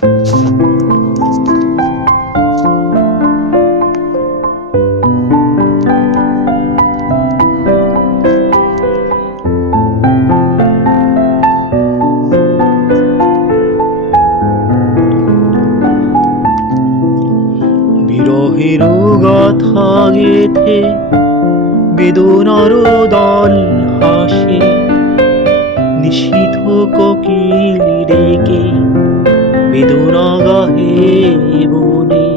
বিরহের গাথা গেথে বেদনার দল হাসে, নিশীথ কোকিল ডেকে বেদনা গাহে বনে।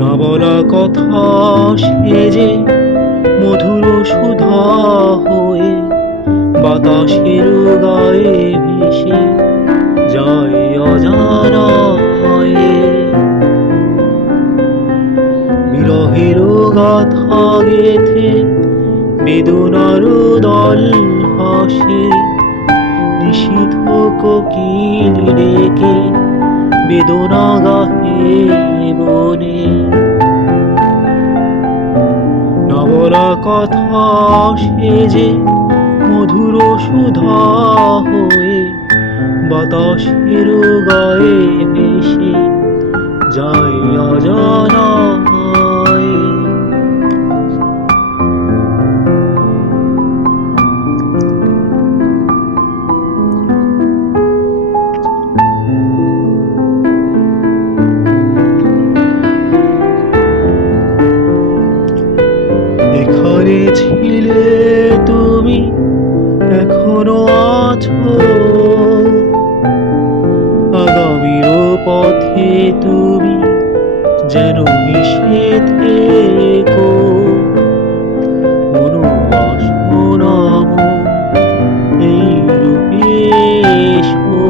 না বলা কথা সেজে মধুর সুধা হয়ে বাতাসের গায়ে ভেসে যায় অজানা হয়ে। বিরহের গাথা গেথে বেদনার দল হাসে, নিশীথ কোকিল ডেকে বেদনা গাহে বনে। না বলা কথা সেজে মধুর সুধা হয়ে বাতাসের গায়ে ভেসে যায় অজানা হয়ে। এখানে ছিলে তুমি, এখনো আছো, আগামীর পথে তুমি যেন মিশে থেকো। মনোবাসনাম এই রূপে এসো।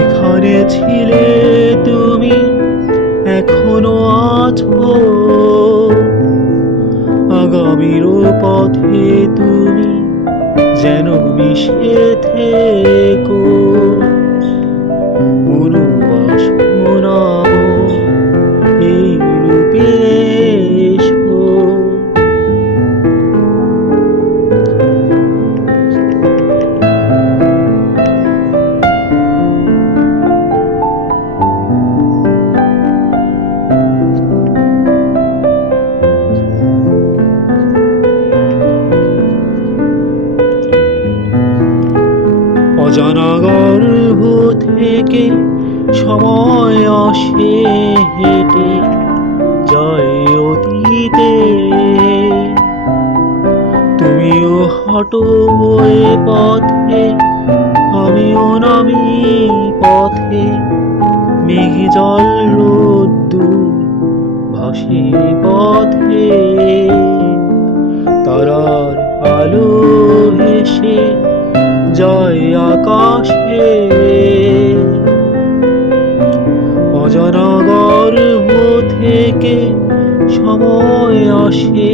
এখানে ছিলে তুমি, এখনো আছো, আগামীর পথে তুমি যেন মিশে থেকো। মনোবাসনাম এই রূপে এসো। অজানা গর্ভ থেকে সময় আসে হেঁটে যায় অতীতে। তুমিও হাঁটো এ পথে, আমিও নামি পথে। মেঘ জল রোদ্দুর ভাসে পথে, তারার আলো ভেসে যায় আকাশে। অজানা গর্ভ থেকে সময় আসে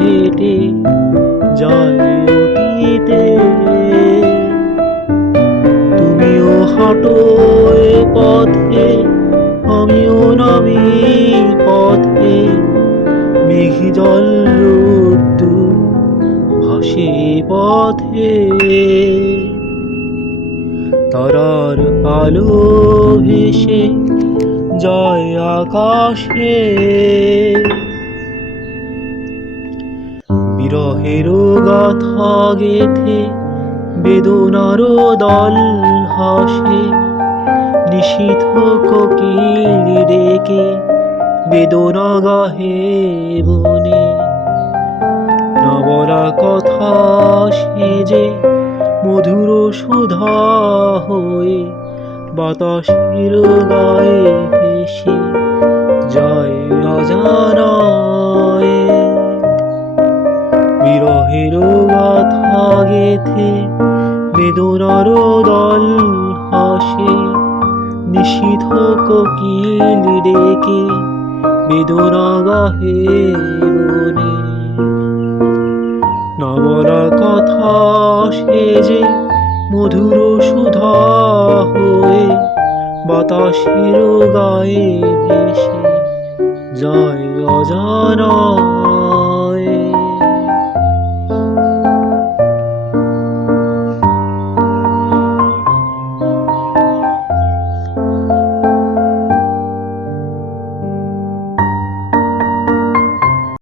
হেঁটে যায় অতীতে। তুমিও হাঁটো এ পথে, আমিও নামি পথে। মেঘ জল রোদ্দুর ভাসে পথে, তারার আলো ভেসে যায় আকাশে। বিরহের গাথা গেথে বেদনার দল হাসে, নিশীথ কোকিল ডেকে বেদনা গাহে বনে। না বলা কথা সেজে মধুর সুধা হয়ে বাতাসের গায়ে ভেসে যায় অজানা হয়ে। বিরহের গাথা গেথে বেদনার দল হাসে, নিশীথ কোকিল ডেকে বেদনা গাহে বনে। না বলা কথা সেজে মধুর সুধা হয়ে বাতাসের গায়ে ভেসে যায় অজানা।